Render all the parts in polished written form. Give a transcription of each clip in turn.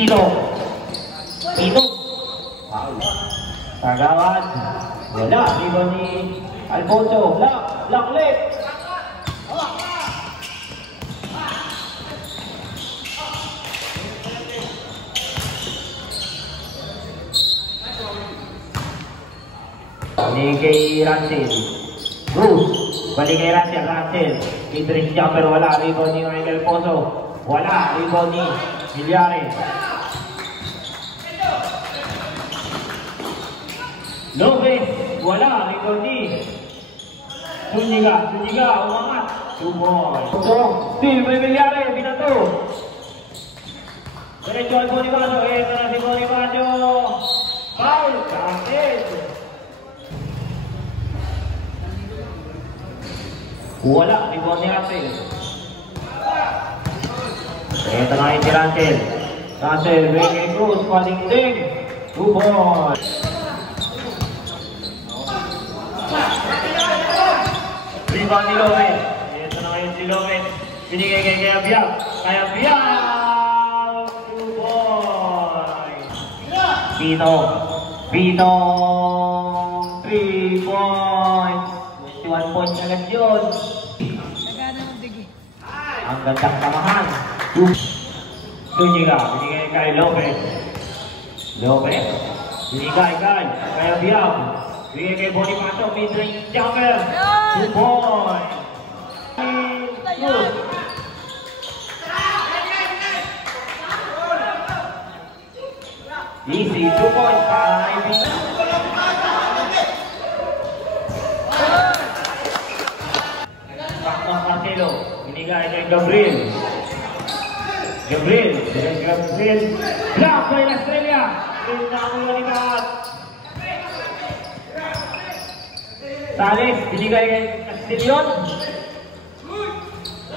Pino. Pino. Wow. Tagawan. Wala. Iba ni Alfonso. Lock ulit. Balik kay Rancel. Bruce. Balik kay Rancel. Idris Jumper. Wala. Rebound ni Michael Alfonso. Wala. Rebound ni Millares. Lopez. Wala. Rebound ni Zuniga. Umangat. Tumol. Still may Millares. Binato. Diretso al Bonifacio. Ito na si Bonifacio. Foul. Rancel. Wala, rebound ni Rancel. Ito na yung si Rancel. Rancel, Wayne Cruz, palingding. 2 points. Rebound ni Lopez. Ito na ngayon si Lopez. Binigay kay Abiab. Kaya Abiab. 2 points. Pino. 3 points. 21 points agad yun. Ang gandang tamahan. Zuniga, binigay kay Lopez. Binigay kay Abiab. Binigay kay Bonifacio, mid-range jumper. 2 points. Easy, 2 points para Ivy. Marcelo, binigay kay Gabriel. Block by Estrella. Pinakamulikat. Sales, binigay kay Castillon.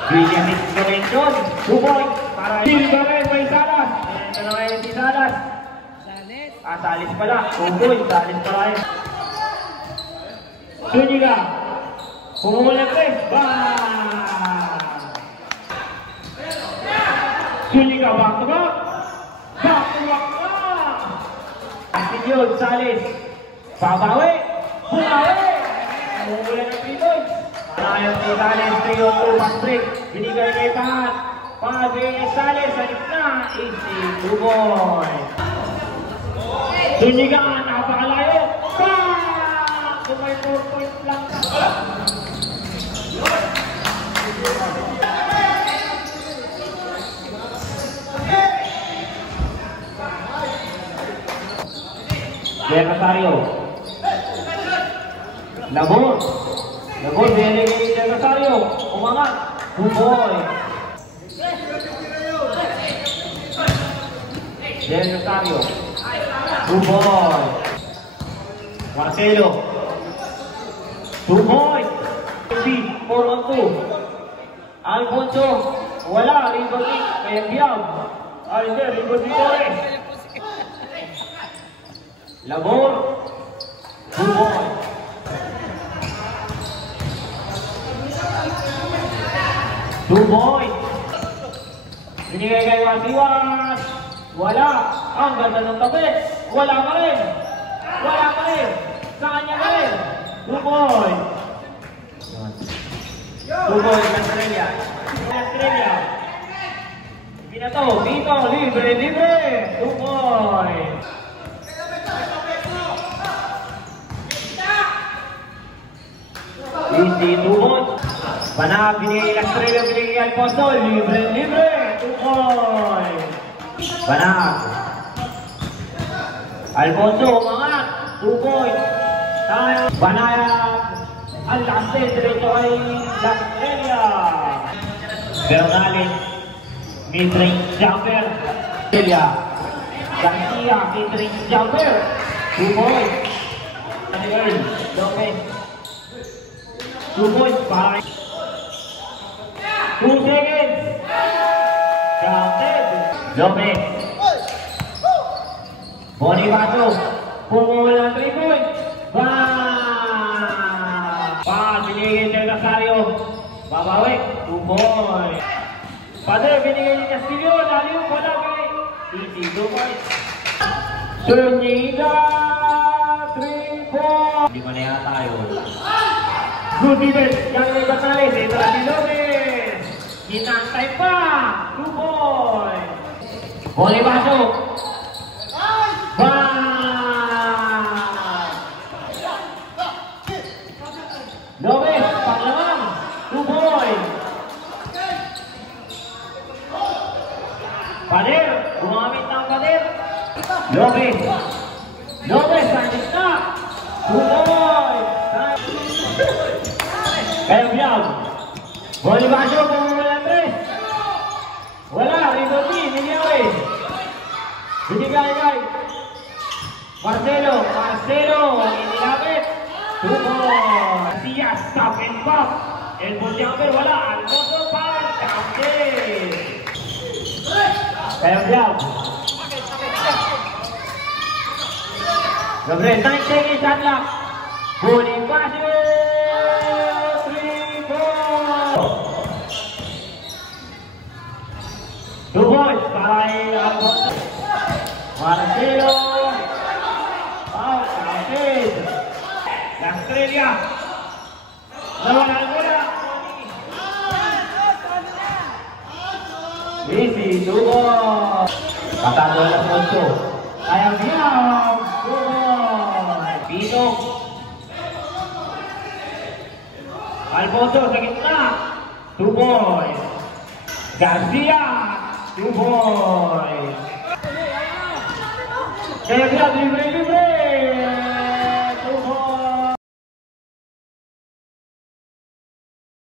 William Connection. 2 points para Silvares by Salas. Ito na ngayon si Salas. Salis pala. 2 points. Salis pala yun. Zuniga. Pumula tres. Zuniga back to back. Castillon, Sales. Bumawi. Pumula ng 3 points. Ayaw si Sales. 3-2 pass break. Binigay kay Pat. Binigay Sales sa gitna. Easy. 2 points. Zuniga. Napakalayo. Kumay 4 points lang. Del Rosario. Labor, binigay kay Del Rosario. Umangat. 2 points. Del Rosario. 2 points. Marcelo. 2 points. 4-on-2. Alfonso. Wala. Rebound ni Abiab. Rebound ni Torres. Labor. 2 points. Binigay kay Wasiwas. Wala. Ang ganda ng tapit. Wala pa rin. Sa kanya pa rin. 2 points. 2 points. Estrella. Binato. Dito. Libre. 2 points. Easy, 2 points. Banab, binigay kay Estrella, binigay kay Alfonso. Libre. 2 points. Banab. Alfonso, umangat. 2 points. Tayo. Banab. Ang laste, diretso kay Estrella. Bernales. Mid-range jumper. Estrella. Garcia, mid-range jumper. 2 points. Earl. Lopez. 2 points para 2 seconds. Counted. Lopez. Bonifacio. Pumula ng 3 points. Binigay kay Rosario. Babawi. 2 points. Padre, binigay ni Castillo. Laliw. Wala kay Easy, 2 points. Zuniga, 3 points. Hindi mo na yata yun. Good defense, yang Gonzales, ito na si Lopez. Hinantay pa, 2 points. Volley pasok. Lopez, panglaman, 2 points. Pader, gumamit ng pader. Lopez, Lopez, sandis na. 2 points. Kaya Biag, volley pasok kung wala 3. Wala, rebound din, Minyawe. Binigay. Marcelo, inilapit. 2 points. Garcia, stop and pop. Elbow jumper, wala. Alfonso Pan, counted. Kaya Biag. Gabriel, 9 seconds, shot clock. Volley pasok. 3 points. 2 points para kay Alfonso. Marcelo. Counted. Estrella. Nawala muna. Easy, 2 points. Patalo na Alfonso. Kaya Biag. 2 points. Pino. Alfonso sa gitna. 2 points. Garcia. 2 points. Kaya Biag, libre.